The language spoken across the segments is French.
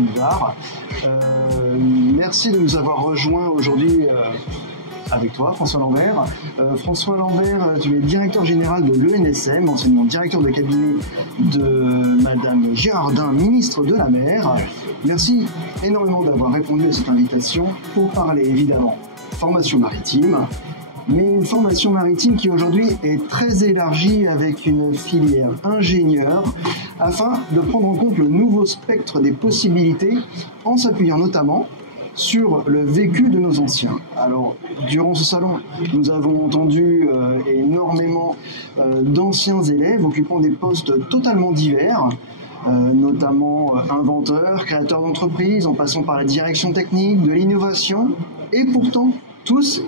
Philippe Var. Merci de nous avoir rejoints aujourd'hui avec toi, François Lambert. François Lambert, tu es directeur général de l'ENSM, anciennement directeur de cabinet de Madame Girardin, ministre de la Mer. Merci énormément d'avoir répondu à cette invitation pour parler évidemment formation maritime, mais une formation maritime qui aujourd'hui est très élargie avec une filière ingénieur afin de prendre en compte le nouveau spectre des possibilités en s'appuyant notamment sur le vécu de nos anciens. Alors, durant ce salon, nous avons entendu énormément d'anciens élèves occupant des postes totalement divers, notamment inventeurs, créateurs d'entreprises, en passant par la direction technique, de l'innovation, et pourtant, tous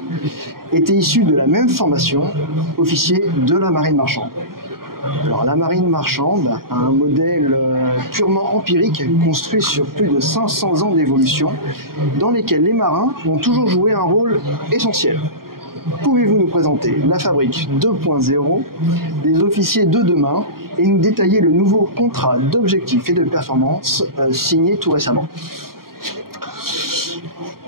étaient issus de la même formation, officiers de la marine marchande. Alors, la marine marchande a un modèle purement empirique construit sur plus de 500 ans d'évolution dans lesquels les marins ont toujours joué un rôle essentiel. Pouvez-vous nous présenter la fabrique 2.0 des officiers de demain et nous détailler le nouveau contrat d'objectifs et de performance signé tout récemment?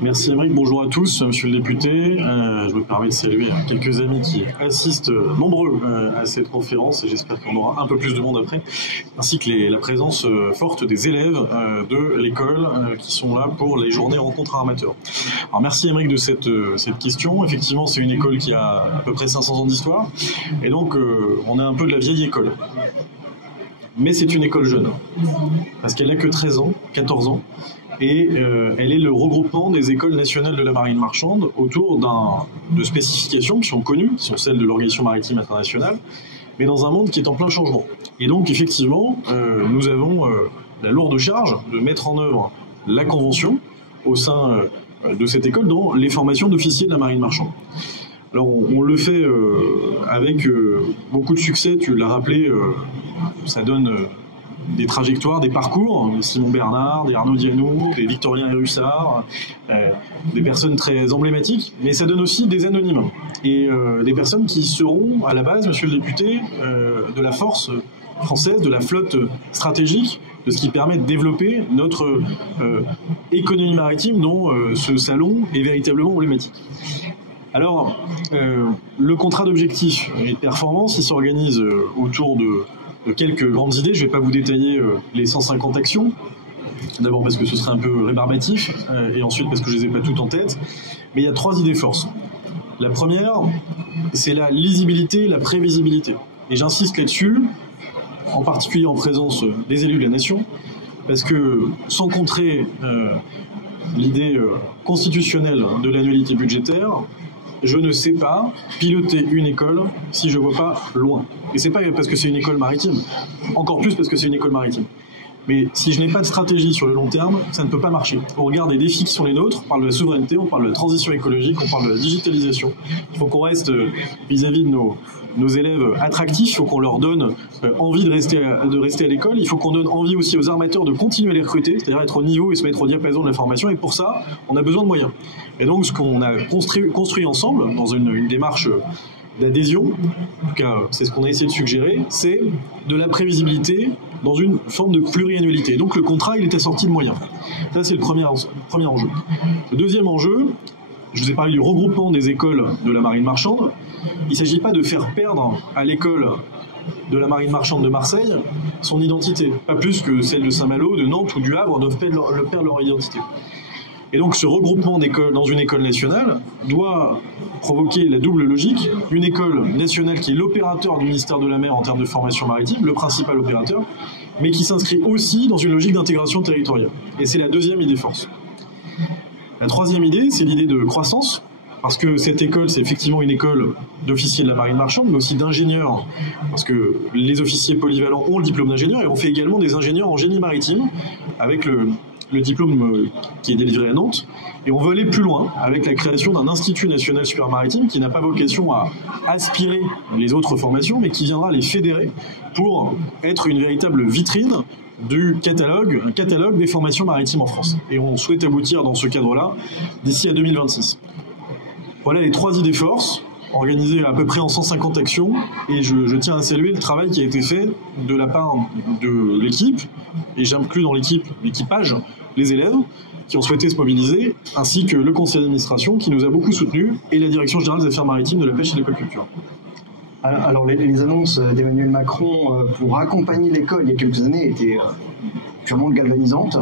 Merci Émeric, bonjour à tous, monsieur le député. Je me permets de saluer quelques amis qui assistent nombreux à cette conférence et j'espère qu'on aura un peu plus de monde après, ainsi que la présence forte des élèves de l'école qui sont là pour les journées rencontres armateurs. Alors merci Émeric de cette question. Effectivement, c'est une école qui a à peu près 500 ans d'histoire et donc on est un peu de la vieille école. Mais c'est une école jeune, parce qu'elle n'a que 13 ans, 14 ans, et elle est le regroupement des écoles nationales de la marine marchande autour de spécifications qui sont connues, qui sont celles de l'Organisation maritime internationale, mais dans un monde qui est en plein changement. Et donc, effectivement, nous avons la lourde charge de mettre en œuvre la convention au sein de cette école dans les formations d'officiers de la marine marchande. Alors, on le fait avec beaucoup de succès, tu l'as rappelé, ça donne des trajectoires, des parcours, des Simon Bernard, des Arnaud Diano, des Victorien Russard, des personnes très emblématiques, mais ça donne aussi des anonymes et des personnes qui seront à la base, monsieur le député, de la force française, de la flotte stratégique, de ce qui permet de développer notre économie maritime dont ce salon est véritablement emblématique. Alors, le contrat d'objectifs et de performance, il s'organise autour de quelques grandes idées. Je ne vais pas vous détailler les 150 actions. D'abord parce que ce serait un peu rébarbatif, et ensuite parce que je ne les ai pas toutes en tête. Mais il y a 3 idées forces. La première, c'est la lisibilité et la prévisibilité. Et j'insiste là-dessus, en particulier en présence des élus de la nation, parce que sans contrer l'idée constitutionnelle de l'annualité budgétaire, je ne sais pas piloter une école si je ne vois pas loin. Et c'est pas parce que c'est une école maritime, encore plus parce que c'est une école maritime. Mais si je n'ai pas de stratégie sur le long terme, ça ne peut pas marcher. On regarde les défis qui sont les nôtres, on parle de la souveraineté, on parle de la transition écologique, on parle de la digitalisation. Il faut qu'on reste vis-à-vis de nos élèves attractifs, il faut qu'on leur donne envie de rester à l'école, il faut qu'on donne envie aussi aux armateurs de continuer à les recruter, c'est-à-dire être au niveau et se mettre au diapason de la formation, et pour ça, on a besoin de moyens. Et donc ce qu'on a construit ensemble, dans une démarche d'adhésion, en tout cas c'est ce qu'on a essayé de suggérer, c'est de la prévisibilité dans une forme de pluriannualité. Donc le contrat, il est assorti de moyens. Ça, c'est le premier enjeu. Le deuxième enjeu, je vous ai parlé du regroupement des écoles de la marine marchande. Il ne s'agit pas de faire perdre à l'école de la marine marchande de Marseille son identité, pas plus que celle de Saint-Malo, de Nantes ou du Havre doivent perdre leur identité. Et donc ce regroupement d'écoles dans une école nationale doit provoquer la double logique, une école nationale qui est l'opérateur du ministère de la Mer en termes de formation maritime, le principal opérateur, mais qui s'inscrit aussi dans une logique d'intégration territoriale. Et c'est la deuxième idée force. La troisième idée, c'est l'idée de croissance, parce que cette école, c'est effectivement une école d'officiers de la marine marchande, mais aussi d'ingénieurs, parce que les officiers polyvalents ont le diplôme d'ingénieur, et on fait également des ingénieurs en génie maritime, avec le diplôme qui est délivré à Nantes, et on veut aller plus loin avec la création d'un institut national supérieur maritime qui n'a pas vocation à aspirer les autres formations, mais qui viendra les fédérer pour être une véritable vitrine un catalogue des formations maritimes en France. Et on souhaite aboutir dans ce cadre-là d'ici à 2026. Voilà les 3 idées forces. organisé à peu près en 150 actions, et je tiens à saluer le travail qui a été fait de la part de l'équipe, et j'inclus dans l'équipage les élèves qui ont souhaité se mobiliser, ainsi que le conseil d'administration qui nous a beaucoup soutenus, et la direction générale des affaires maritimes de la pêche et de l'aquaculture. Alors les annonces d'Emmanuel Macron pour accompagner l'école il y a quelques années étaient purement galvanisantes.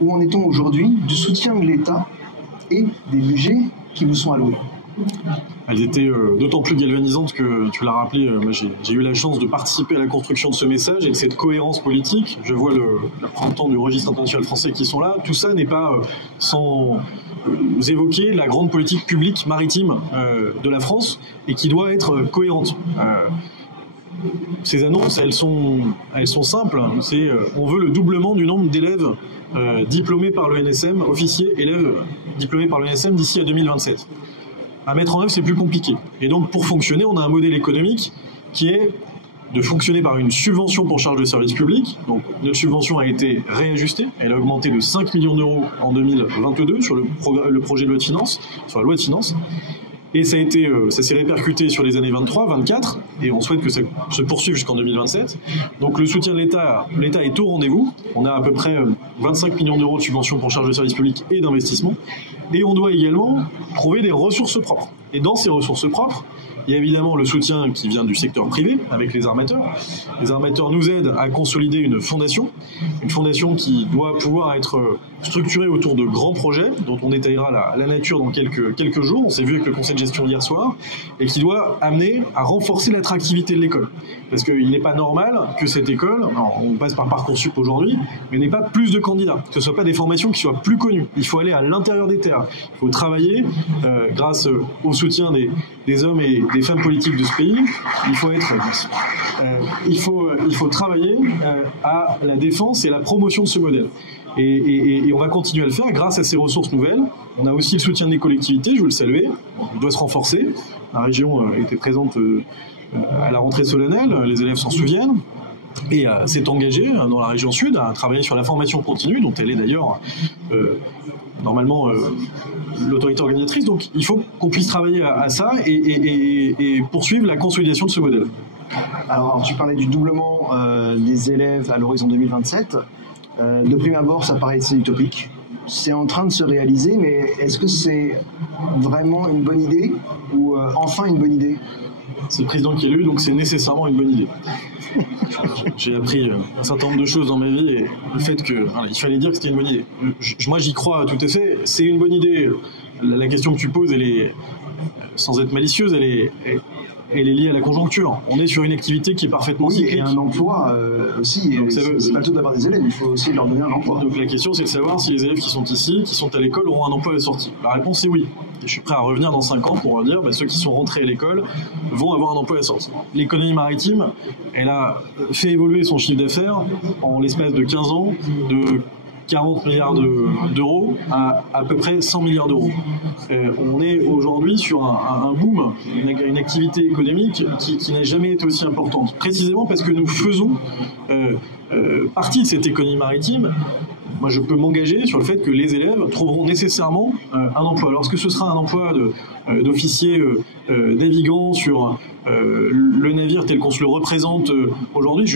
Où en est-on aujourd'hui du soutien de l'État et des budgets qui vous sont alloués? Elles étaient d'autant plus galvanisantes que, tu l'as rappelé, moi j'ai eu la chance de participer à la construction de ce message et de cette cohérence politique. Je vois le représentant du registre international français qui sont là. Tout ça n'est pas sans évoquer la grande politique publique maritime de la France et qui doit être cohérente. Ces annonces, elles sont simples. C'est on veut le doublement du nombre d'élèves diplômés par l'ENSM, officiers élèves diplômés par l'ENSM d'ici à 2027. À mettre en œuvre, c'est plus compliqué. Et donc, pour fonctionner, on a un modèle économique qui est de fonctionner par une subvention pour charge de service public. Donc, notre subvention a été réajustée. Elle a augmenté de 5 millions d'euros en 2022 sur le projet de loi de finances, sur la loi de finances. Et ça s'est répercuté sur les années 23, 24, et on souhaite que ça se poursuive jusqu'en 2027. Donc le soutien de l'État est au rendez-vous. On a à peu près 25 millions d'euros de subventions pour charge de service public et d'investissement. Et on doit également trouver des ressources propres. Et dans ces ressources propres, il y a évidemment le soutien qui vient du secteur privé avec les armateurs. Les armateurs nous aident à consolider une fondation qui doit pouvoir être structurée autour de grands projets dont on détaillera la nature dans quelques jours. On s'est vu avec le conseil de gestion hier soir, et qui doit amener à renforcer l'attractivité de l'école. Parce qu'il n'est pas normal que cette école, alors on passe par Parcoursup aujourd'hui, mais n'ait pas plus de candidats, que ce ne soient pas des formations qui soient plus connues. Il faut aller à l'intérieur des terres. Il faut travailler grâce au soutien des hommes et des femmes politiques de ce pays. Il faut travailler à la défense et à la promotion de ce modèle. Et on va continuer à le faire grâce à ces ressources nouvelles. On a aussi le soutien des collectivités, je veux le saluer. Il doit se renforcer. La région était présente à la rentrée solennelle, les élèves s'en souviennent. Et s'est engagée dans la région sud à travailler sur la formation continue, dont elle est d'ailleurs normalement l'autorité organisatrice. Donc il faut qu'on puisse travailler à ça et poursuivre la consolidation de ce modèle. Alors tu parlais du doublement des élèves à l'horizon 2027. De prime abord, ça paraît assez utopique. C'est en train de se réaliser, mais est-ce que c'est vraiment une bonne idée ou enfin une bonne idée? C'est le président qui est élu, donc c'est nécessairement une bonne idée. J'ai appris un certain nombre de choses dans ma vie, et le fait qu'il fallait dire que c'était une bonne idée. Moi, j'y crois tout à fait. C'est une bonne idée. La question que tu poses, elle est, sans être malicieuse, elle est liée à la conjoncture. On est sur une activité qui est parfaitement cyclique. Et un emploi aussi. C'est pas tout d'avoir des élèves, il faut aussi leur donner un emploi. Donc la question, c'est de savoir si les élèves qui sont ici, qui sont à l'école, auront un emploi à la sortie. La réponse est oui. Et je suis prêt à revenir dans 5 ans pour dire ceux qui sont rentrés à l'école vont avoir un emploi à la sortie. L'économie maritime, elle a fait évoluer son chiffre d'affaires en l'espace de 15 ans de 40 milliards d'euros à peu près 100 milliards d'euros. On est aujourd'hui sur un boom, une activité économique qui n'a jamais été aussi importante. Précisément parce que nous faisons partie de cette économie maritime. Moi, je peux m'engager sur le fait que les élèves trouveront nécessairement un emploi. Lorsque ce sera un emploi d'officier navigant sur le navire tel qu'on se le représente aujourd'hui,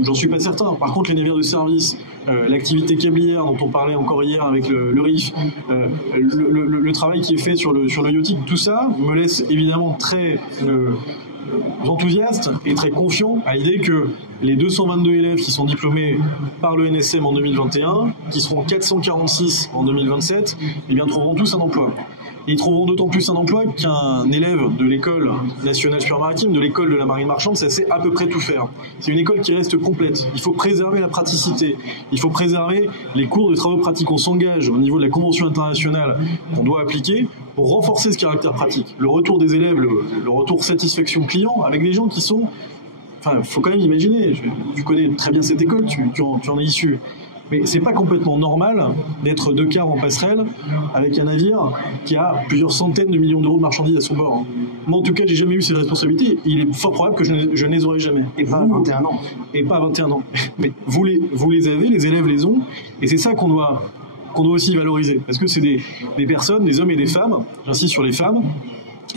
j'en suis pas certain. Par contre, les navires de service, l'activité câblière dont on parlait encore hier avec le RIF, le travail qui est fait sur le yachting, tout ça me laisse évidemment très enthousiaste et très confiant à l'idée que les 222 élèves qui sont diplômés par le NSM en 2021, qui seront 446 en 2027, trouveront tous un emploi. Et ils trouveront d'autant plus un emploi qu'un élève de l'école nationale supérieure maritime, de l'école de la marine marchande, ça sait à peu près tout faire. C'est une école qui reste complète. Il faut préserver la praticité. Il faut préserver les cours de travaux pratiques. On s'engage au niveau de la convention internationale qu'on doit appliquer pour renforcer ce caractère pratique. Le retour des élèves, le retour satisfaction client, avec des gens qui sont... Enfin, faut quand même imaginer, tu connais très bien cette école, tu en es issu. Mais c'est pas complètement normal d'être de quart en passerelle avec un navire qui a plusieurs centaines de millions d'euros de marchandises à son bord. Moi, en tout cas, j'ai jamais eu ces responsabilités. Il est fort probable que je ne les aurai jamais. Et pas à 21 ans. Et pas à 21 ans. Mais vous les avez, les élèves les ont, et c'est ça qu'on doit aussi valoriser. Parce que c'est des personnes, des hommes et des femmes, j'insiste sur les femmes,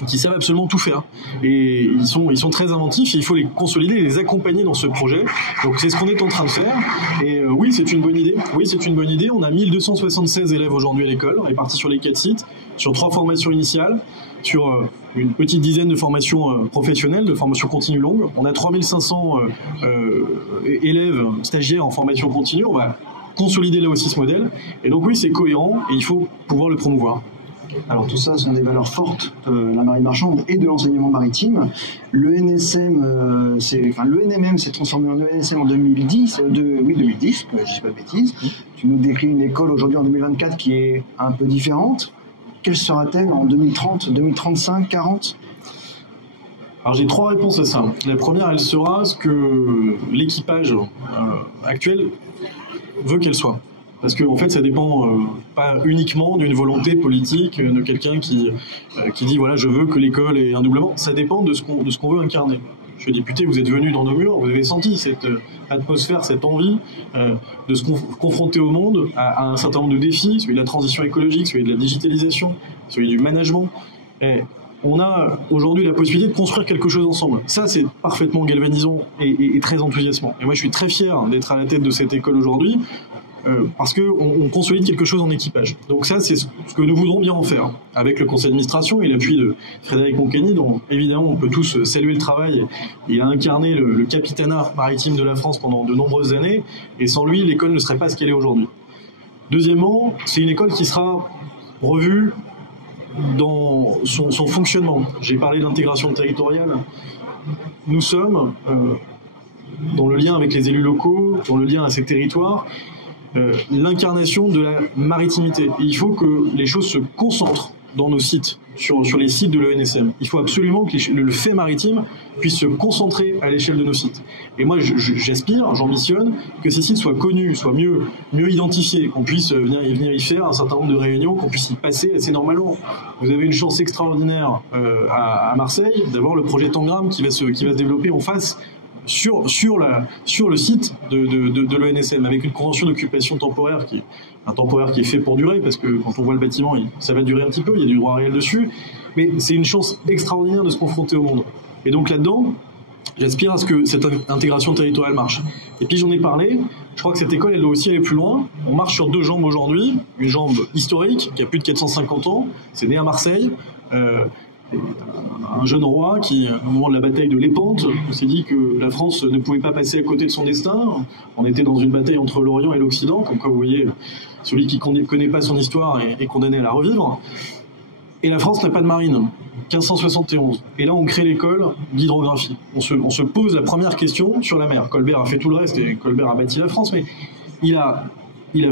qui savent absolument tout faire. Et ils sont très inventifs et il faut les consolider et les accompagner dans ce projet. Donc c'est ce qu'on est en train de faire. Et oui, c'est une bonne idée. Oui, c'est une bonne idée. On a 1276 élèves aujourd'hui à l'école, répartis sur les 4 sites, sur 3 formations initiales, sur une petite dizaine de formations professionnelles, de formations continues longues. On a 3500 élèves stagiaires en formation continue. On va consolider là aussi ce modèle. Et donc oui, c'est cohérent et il faut pouvoir le promouvoir. Alors tout ça sont des valeurs fortes de la marine marchande et de l'enseignement maritime. Le NMM s'est transformé en ENSM en 2010, 2010, que je ne dis pas de bêtises. Tu nous décris une école aujourd'hui en 2024 qui est un peu différente. Quelle sera-t-elle en 2030, 2035, 40 ? Alors j'ai 3 réponses à ça. La première, elle sera ce que l'équipage actuel veut qu'elle soit. Parce que en fait, ça dépend pas uniquement d'une volonté politique de quelqu'un qui dit voilà, je veux que l'école ait un doublement. Ça dépend de ce qu'on veut incarner. Monsieur le député, vous êtes venu dans nos murs, vous avez senti cette atmosphère, cette envie de se confronter au monde à un certain nombre de défis, celui de la transition écologique, celui de la digitalisation, celui du management. Et on a aujourd'hui la possibilité de construire quelque chose ensemble. Ça, c'est parfaitement galvanisant et très enthousiasmant. Et moi, je suis très fier d'être à la tête de cette école aujourd'hui. Parce qu'on consolide quelque chose en équipage. Donc ça, c'est ce que nous voudrons bien en faire, avec le conseil d'administration et l'appui de Frédéric Moncani, dont évidemment on peut tous saluer le travail. Il a incarné le capitanat maritime de la France pendant de nombreuses années, et sans lui, l'école ne serait pas ce qu'elle est aujourd'hui. Deuxièmement, c'est une école qui sera revue dans son fonctionnement. J'ai parlé de l'intégration territoriale. Nous sommes dans le lien avec les élus locaux, dans le lien à ces territoires, l'incarnation de la maritimité. Et il faut que les choses se concentrent dans nos sites, sur les sites de l'ENSM. Il faut absolument que le fait maritime puisse se concentrer à l'échelle de nos sites. Et moi, j'aspire, j'ambitionne que ces sites soient connus, soient mieux identifiés, qu'on puisse venir y faire un certain nombre de réunions, qu'on puisse y passer assez normalement. Vous avez une chance extraordinaire à Marseille d'avoir le projet Tangram qui va se développer en face sur le site de l'ENSM, avec une convention d'occupation temporaire qui est fait pour durer, parce que quand on voit le bâtiment, ça va durer un petit peu, il y a du droit réel dessus, mais c'est une chance extraordinaire de se confronter au monde. Et donc là-dedans, j'aspire à ce que cette intégration territoriale marche. Et puis j'en ai parlé, je crois que cette école, elle doit aussi aller plus loin. On marche sur 2 jambes aujourd'hui, une jambe historique qui a plus de 450 ans, c'est né à Marseille, un jeune roi qui, au moment de la bataille de Lépante, s'est dit que la France ne pouvait pas passer à côté de son destin. On était dans une bataille entre l'Orient et l'Occident, comme quoi vous voyez, celui qui ne connaît pas son histoire est condamné à la revivre. Et la France n'a pas de marine, 1571. Et là, on crée l'école d'hydrographie. On se pose la première question sur la mer. Colbert a fait tout le reste, et Colbert a bâti la France, mais il a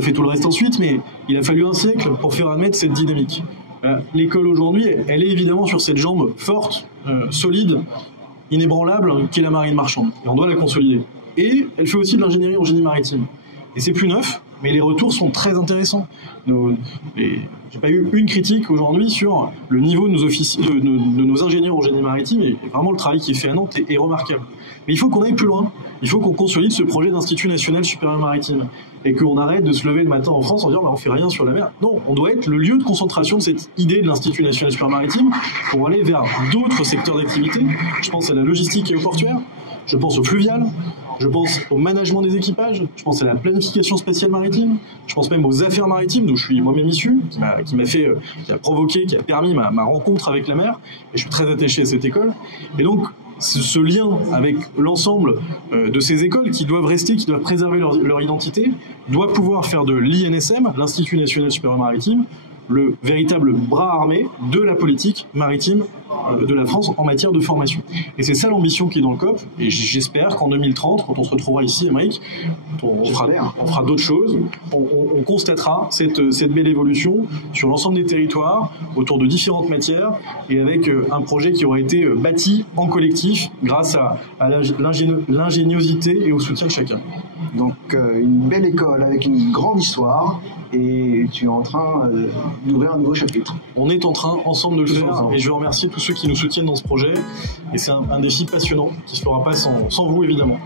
fait tout le reste ensuite, mais il a fallu un siècle pour faire admettre cette dynamique. L'école aujourd'hui, elle est évidemment sur cette jambe forte, solide, inébranlable, qui est la marine marchande. Et on doit la consolider. Et elle fait aussi de l'ingénierie en génie maritime. Et c'est plus neuf, mais les retours sont très intéressants. J'ai pas eu une critique aujourd'hui sur le niveau de nos officiers, de nos ingénieurs en génie maritime, et vraiment le travail qui est fait à Nantes est remarquable. Mais il faut qu'on aille plus loin. Il faut qu'on consolide ce projet d'Institut National Supérieur Maritime. Et qu'on arrête de se lever le matin en France en disant on fait rien sur la mer. Non, on doit être le lieu de concentration de cette idée de l'Institut National Supérieur Maritime pour aller vers d'autres secteurs d'activité. Je pense à la logistique et au portuaire, je pense au fluvial, je pense au management des équipages, je pense à la planification spatiale maritime, je pense même aux affaires maritimes, d'où je suis moi-même issu, qui a provoqué, qui a permis ma rencontre avec la mer, et je suis très attaché à cette école. Et donc, ce lien avec l'ensemble de ces écoles qui doivent rester, qui doivent préserver leur identité, doit pouvoir faire de l'INSM, l'Institut National Supérieur Maritime, le véritable bras armé de la politique maritime de la France en matière de formation. Et c'est ça l'ambition qui est dans le COP, et j'espère qu'en 2030, quand on se retrouvera ici, Émeric, on fera d'autres choses, on constatera cette belle évolution sur l'ensemble des territoires, autour de différentes matières, et avec un projet qui aura été bâti en collectif grâce à l'ingéniosité et au soutien de chacun. Donc une belle école avec une grande histoire, et tu es en train d'ouvrir un nouveau chapitre. On est en train ensemble de le faire, et je veux remercier tous ceux qui nous soutiennent dans ce projet, et c'est un défi passionnant qui se fera pas sans vous évidemment.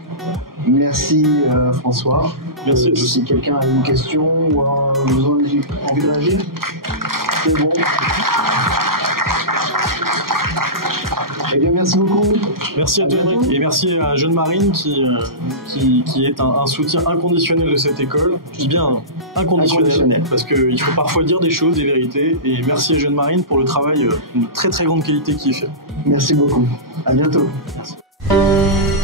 Merci François. Merci. Si quelqu'un a une question ou envie de réagir, c'est bon. Eh bien, merci beaucoup. Merci à toi, Émeric, et merci à Jeune Marine qui est un soutien inconditionnel de cette école. Je dis bien inconditionnel, parce qu'il faut parfois dire des choses, des vérités. Et merci à Jeune Marine pour le travail de très très grande qualité qui est fait. Merci beaucoup. À bientôt. Merci.